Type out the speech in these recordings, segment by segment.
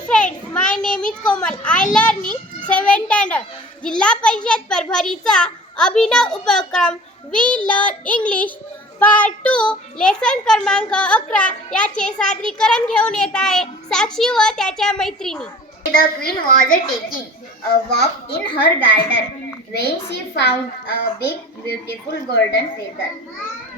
Friends my name is Komal I learning seven standard जिल्हा परिषद परभरीचा अभिनव उपक्रम we learn English part two lesson क्रमांक अकरा याचे सादरीकरण घेऊन येत आहे साक्षी व त्याच्या मैत्रिणी. The queen was taking a walk in her garden when she found a big beautiful golden feather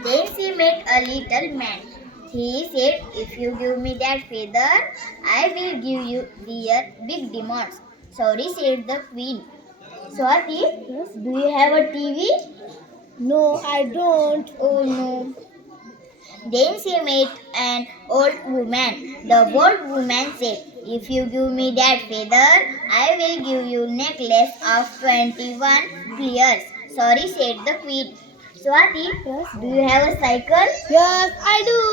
then she met a little man He said, If you give me that feather, I will give you dear big demands. Sorry, said the queen. Swati, do you have a TV? No, I don't. Oh no. Then she met an old woman. The old woman said, If you give me that feather, I will give you necklace of 21 pearls. Sorry, said the queen. Swati, do you have a cycle? Yes, I do.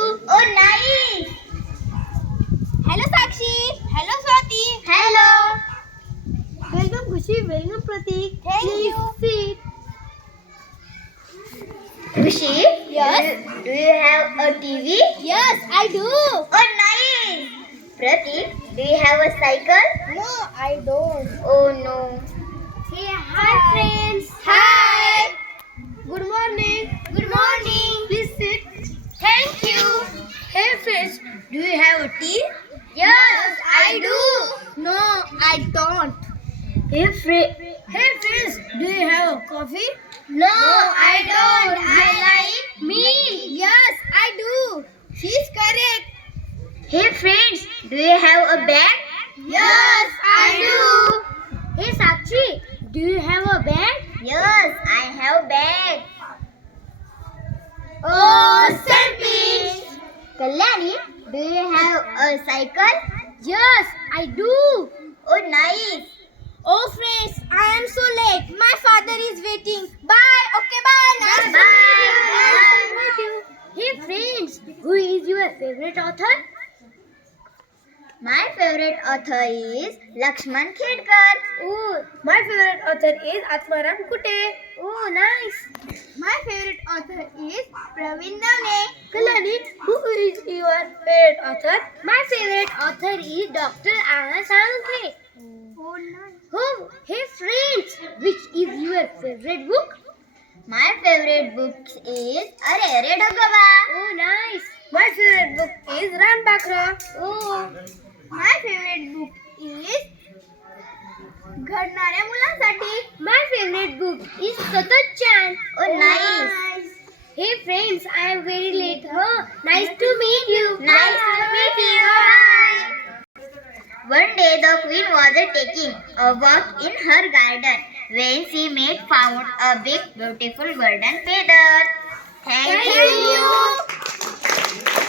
Hello Sakshi. Hello Swati. Hello! Welcome Khushi. Welcome Pratik. Thank Please you. sit. Kushi? Yes? Do, you have a TV? Yes, I do. Oh, nice! Pratik, do you have a cycle? No, I don't. Oh, no. Hey, hi, friends. Hi. Good morning. Good morning. Please sit. Thank you. Hey, friends. Do you have a tea? Yes, I do. No, I don't. Hey, fri- hey, friends. Do you have a coffee? No, I don't. I like me. Yes, I do. She's correct. Hey friends, do you have a bag? Yes, I do. Hey, Sakshi. Do you have a bag? Yes, I have bag. Oh, selfish. Kalyani, do you have a cycle? Yes, I do. Oh, nice. Oh friends, I am so late. My father is waiting. Bye. Okay, bye. Nice Bye. to meet you. Hey friends, who is your favorite author? My favorite author is Lakshman Khedkar. Oh, my favorite author is Atmaram Kute. Oh, nice. My favorite author is Praveen Navne. Kalani, who is your favorite author? My favorite author is Dr. Anna Sankhe. Oh, nice. Oh, hey friends, which is your favorite book? My favorite book is Are Are. Oh, nice. My favorite book is Ram Bakra. Oh. My favorite book is घडणाऱ्या मुलांसाठी My favorite book is सतत चान. Oh, nice. Hey friends, I am very late. Huh? Nice to meet you. Nice to meet you. One day the queen was taking a walk in her garden when she met found a big beautiful golden feather. Thank, Thank you.